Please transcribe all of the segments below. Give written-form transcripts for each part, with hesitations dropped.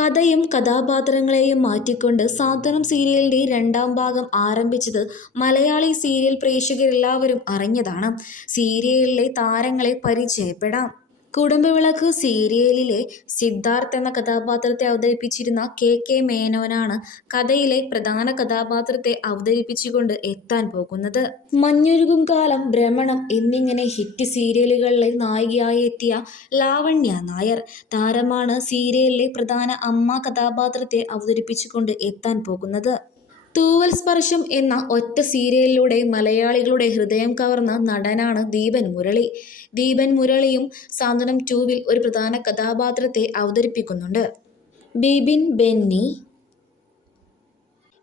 കഥയും കഥാപാത്രങ്ങളെയും മാറ്റിക്കൊണ്ട് സാന്ത്വനം സീരിയലിന്റെ രണ്ടാം ഭാഗം ആരംഭിച്ചത് മലയാളി സീരിയൽ പ്രേക്ഷകരെല്ലാവരും അറിഞ്ഞതാണ്. സീരിയലിലെ താരങ്ങളെ പരിചയപ്പെടാം. കുടുംബവിളക്ക് സീരിയലിലെ സിദ്ധാർത്ഥ് എന്ന കഥാപാത്രത്തെ അവതരിപ്പിച്ചിരുന്ന കെ മേനോനാണ് കഥയിലെ പ്രധാന കഥാപാത്രത്തെ അവതരിപ്പിച്ചുകൊണ്ട് എത്താൻ പോകുന്നത്. മഞ്ഞുരുകും കാലം, ഭ്രമണം എന്നിങ്ങനെ ഹിറ്റ് സീരിയലുകളിലെ നായികയായി എത്തിയ ലാവണ്യ നായർ താരമാണ് സീരിയലിലെ പ്രധാന അമ്മ കഥാപാത്രത്തെ അവതരിപ്പിച്ചുകൊണ്ട് എത്താൻ പോകുന്നത്. തൂവൽ സ്പർശം എന്ന ഒറ്റ സീരിയലിലൂടെ മലയാളികളുടെ ഹൃദയം കവർന്ന നടനാണ് ദീപൻ മുരളി. ദീപൻ മുരളിയും സാന്ത്വനം 2-വിൽ ഒരു പ്രധാന കഥാപാത്രത്തെ അവതരിപ്പിക്കുന്നുണ്ട്. ബിബിൻ ബെന്നി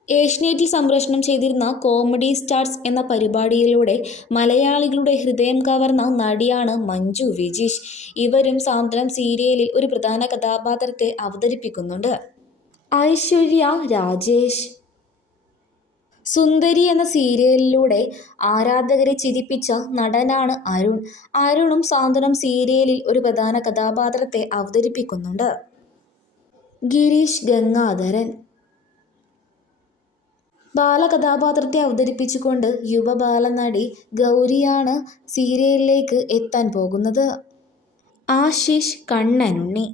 ഏഷ്യാനെറ്റിൽ സംപ്രേഷണം ചെയ്തിരുന്ന കോമഡി സ്റ്റാർസ് എന്ന പരിപാടിയിലൂടെ മലയാളികളുടെ ഹൃദയം കവർന്ന നടിയാണ് മഞ്ജു വിജീഷ്. ഇവരും സാന്ത്വനം സീരിയലിൽ ഒരു പ്രധാന കഥാപാത്രത്തെ അവതരിപ്പിക്കുന്നുണ്ട്. ഐശ്വര്യ രാജേഷ് സുന്ദരി എന്ന സീരിയലിലൂടെ ആരാധകരെ ചിരിപ്പിച്ച നടനാണ് അരുൺ. അരുണും സാന്ത്വനം സീരിയലിൽ ഒരു പ്രധാന കഥാപാത്രത്തെ അവതരിപ്പിക്കുന്നുണ്ട്. ഗിരീഷ് ഗംഗാധരൻ ബാലകഥാപാത്രത്തെ അവതരിപ്പിച്ചുകൊണ്ട് യുവബാലനടി ഗൗരിയാണ് സീരിയലിലേക്ക് എത്താൻ പോകുന്നത്. ആശിഷ് കണ്ണനുണ്ണി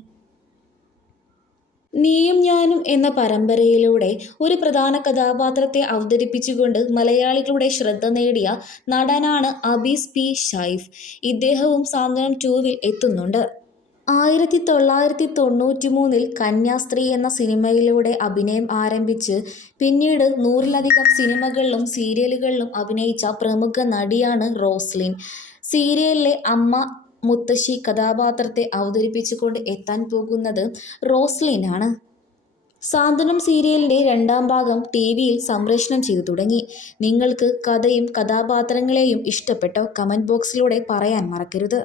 നീയും ഞാനും എന്ന പരമ്പരയിലൂടെ ഒരു പ്രധാന കഥാപാത്രത്തെ അവതരിപ്പിച്ചുകൊണ്ട് മലയാളികളുടെ ശ്രദ്ധ നേടിയ നടനാണ് അബീസ് പി ഷൈഫ്. ഇദ്ദേഹവും സാന്ത്വനം 2-വിൽ എത്തുന്നുണ്ട്. 1993-ൽ കന്യാസ്ത്രീ എന്ന സിനിമയിലൂടെ അഭിനയം ആരംഭിച്ച് പിന്നീട് 100-ലധികം സിനിമകളിലും സീരിയലുകളിലും അഭിനയിച്ച പ്രമുഖ നടിയാണ് റോസ്ലിൻ. സീരിയലിലെ അമ്മ മുത്തശ്ശി കഥാപാത്രത്തെ അവതരിപ്പിച്ചുകൊണ്ട് എത്താൻ പോകുന്നത് റോസ്ലിനാണ്. സാന്ത്വനം സീരിയലിന്റെ രണ്ടാം ഭാഗം ടിവിയിൽ സംപ്രേഷണം ചെയ്തു തുടങ്ങി. നിങ്ങൾക്ക് കഥയും കഥാപാത്രങ്ങളെയും ഇഷ്ടപ്പെട്ടോ? കമന്റ് ബോക്സിലൂടെ പറയാൻ മറക്കരുത്.